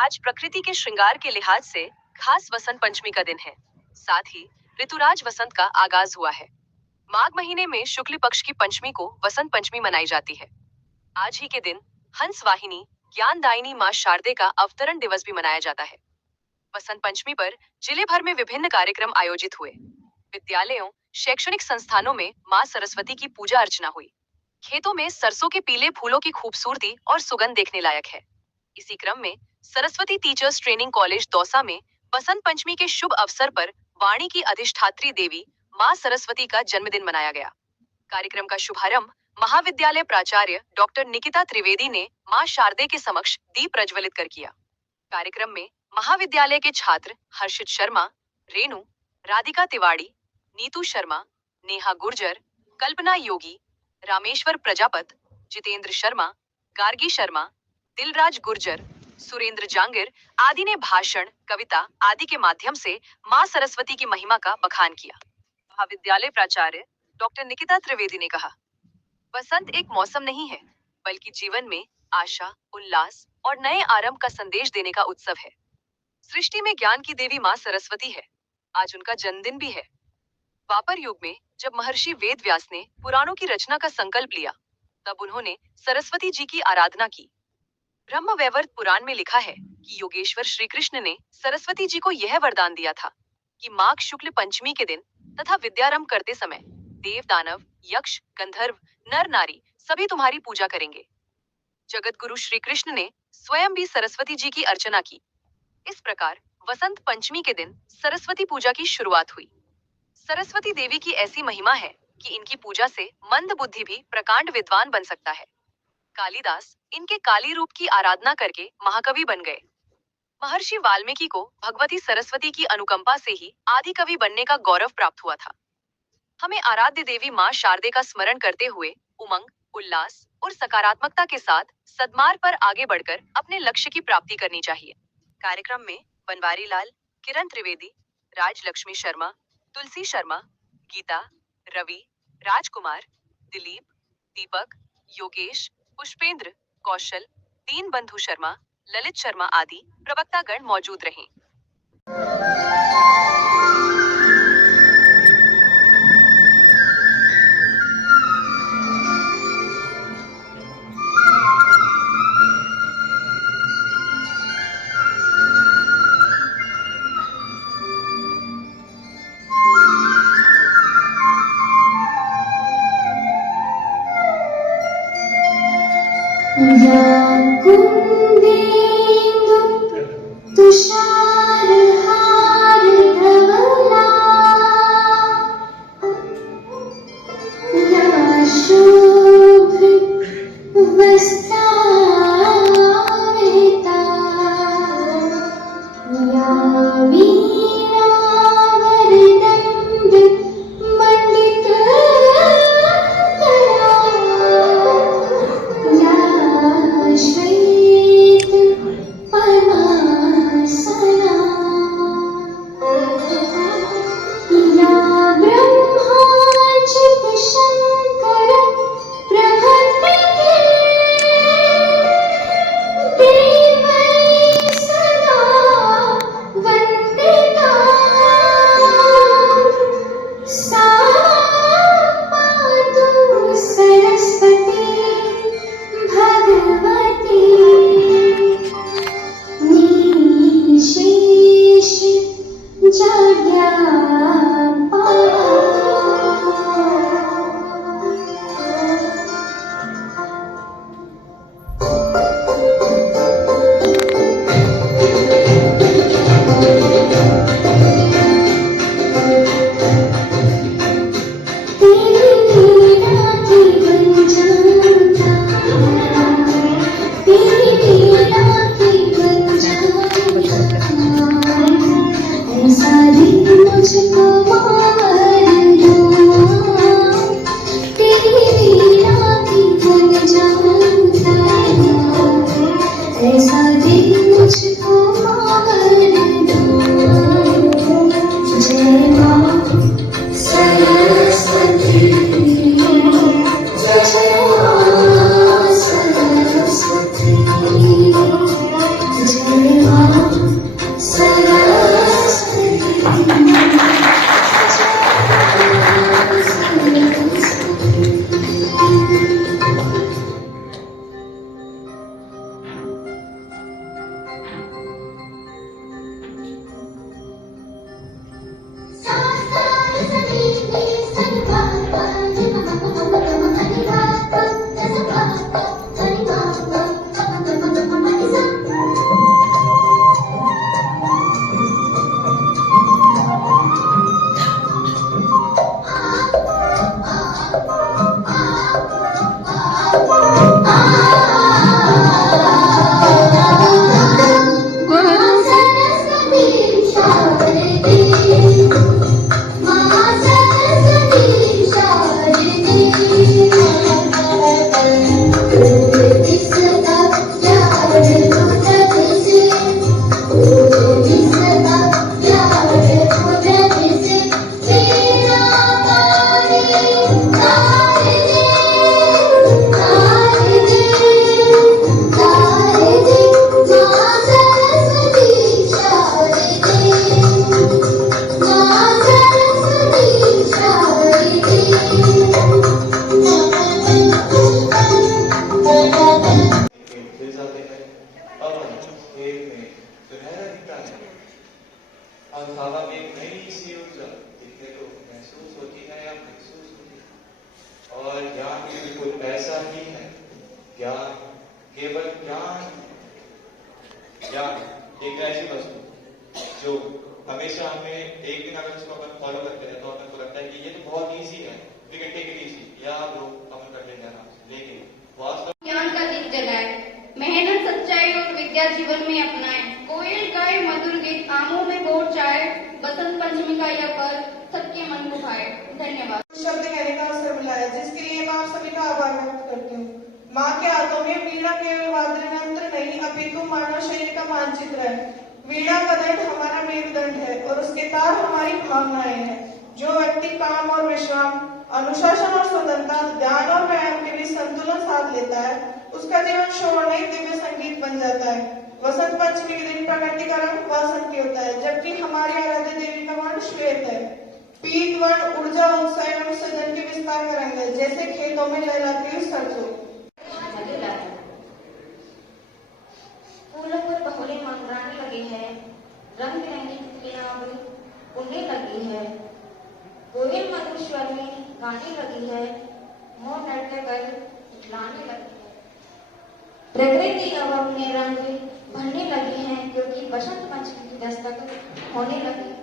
आज प्रकृति के श्रृंगार के लिहाज से खास वसंत पंचमी का दिन है। साथ ही ऋतुराज वसंत का आगाज हुआ है। माघ महीने में शुक्ल पक्ष की पंचमी को वसंत पंचमी मनाई जाती है। आज ही के दिन हंस वाहिनी ज्ञानदायिनी मां शारदे का अवतरण दिवस भी मनाया जाता है। वसंत पंचमी पर जिले भर में विभिन्न कार्यक्रम आयोजित हुए। विद्यालयों, शैक्षणिक संस्थानों में मां सरस्वती की पूजा अर्चना हुई। खेतों में सरसों के पीले फूलों की खूबसूरती और सुगंध देखने लायक है। इसी क्रम में Saraswati teachers training college Dausa में बसंत पंचमी के शुभ अवसर पर वाणी की अधिष्ठात्री देवी मां सरस्वती का जन्मदिन मनाया गया। कार्यक्रम का शुभारंभ महाविद्यालय प्राचार्य डॉक्टर निकिता त्रिवेदी ने मां शारदे के समक्ष दीप प्रज्वलित कर किया। कार्यक्रम में महाविद्यालय के छात्र हर्षित शर्मा, रेणु, राधिका तिवाड़ी, नीतू शर्मा, नेहा गुर्जर, कल्पना योगी, रामेश्वर प्रजापत, जितेंद्र शर्मा, गार्गी शर्मा, दिलराज गुर्जर, सुरेंद्र जांगिर आदि ने भाषण, कविता आदि के माध्यम से मां सरस्वती की महिमा का बखान किया। महाविद्यालय प्राचार्य डॉक्टर निकिता त्रिवेदी ने कहा, वसंत एक मौसम नहीं है, बल्कि जीवन में आशा, उल्लास और नए आरंभ का संदेश देने का उत्सव है। सृष्टि में ज्ञान की देवी मां सरस्वती है। आज उनका जन्मदिन भी है। द्वापर युग में जब महर्षि वेद व्यास ने पुराणों की रचना का संकल्प लिया, तब उन्होंने सरस्वती जी की आराधना की। ब्रह्म वैवर्त पुराण में लिखा है कि योगेश्वर श्री कृष्ण ने सरस्वती जी को यह वरदान दिया था कि माघ शुक्ल पंचमी के दिन तथा विद्यारंभ करते समय देव, दानव, यक्ष, गंधर्व, नर नारी सभी तुम्हारी पूजा करेंगे। जगत गुरु श्री कृष्ण ने स्वयं भी सरस्वती जी की अर्चना की। इस प्रकार वसंत पंचमी के दिन सरस्वती पूजा की शुरुआत हुई। सरस्वती देवी की ऐसी महिमा है कि इनकी पूजा से मंद बुद्धि भी प्रकांड विद्वान बन सकता है। कालिदास इनके काली रूप की आराधना करके महाकवि बन गए। महर्षि वाल्मीकि को भगवती सरस्वती की अनुकंपा से ही आदि कवि बनने का गौरव प्राप्त हुआ था। हमें आराध्य देवी मां शारदे का स्मरण करते हुए उमंग, उल्लास और सकारात्मकता के साथ सद्मार्ग पर आगे बढ़कर अपने लक्ष्य की प्राप्ति करनी चाहिए। कार्यक्रम में बनवारी लाल, किरण त्रिवेदी, राजलक्ष्मी शर्मा, तुलसी शर्मा, गीता, रवि, राजकुमार, दिलीप, दीपक, योगेश, पुष्पेंद्र, कौशल, दीनबंधु शर्मा, ललित शर्मा आदि प्रवक्तागण मौजूद रहे। तुषारहारधवला है और हवा में एक नई सी ऊर्जा दिखे तो महसूस होती है या महसूस होती है। और ज्ञान भी बिल्कुल ऐसा ही है। ज्ञान केवल ज्ञान एक ऐसी वस्तु जो हमेशा हमें एक दिन अगर उसको अपन फॉलो करते हैं तो अपन को लगता है कि ये तो बहुत ईजी है, we can take it easy, या लोग अमल कर लेंगे आराम से। लेकिन वास्तव ज्ञान का दीप जलाए, मेहनत सच्चाई और विद्या जीवन में अपनाए, कोयल गाए मधुर गीत, आमों में बोर चाय, बसंत पंचमी का यह पर्व सबके मन को भाए। धन्यवाद। शब्द कहने का अवसर मिला है जिसके लिए मैं आप सभी का आभार व्यक्त करती हूँ। माँ के हाथों में वीणा केवल वाद्य यंत्र नहीं अपितु मानव शरीर का मानचित्र है। वीणा का दंड हमारा मेरुदंड है और उसके तार हमारी भावनाएं हैं। जो व्यक्ति काम और विश्राम, अनुशासन और स्वतंत्रता, ध्यान और व्यायाम के बीच संतुलन साध लेता है, उसका जीवन शोभनीय दिव्य संगीत बन जाता है। वसंत पंचमी के दिन प्रकृति का रंग वासंत होता है, जबकि हमारी आराध्य देवी का वर्ण श्वेत है। पीत वर्ण ऊर्जा, उत्साह एवं सृजन के विस्तार का रंग है, जैसे खेतों में लहराती हुई सरसों। फूलों पर बहुले मंगराने लगे हैं, रंग बिरंगी तितलियां अब उड़ने लगी है, कोयल मधुर स्वर में गाने लगी है, मोर नृत्य कर लाने लगी है। प्रकृति अब अपने रंग भरने लगी है, क्योंकि बसंत पंचमी की दस्तक होने लगी है।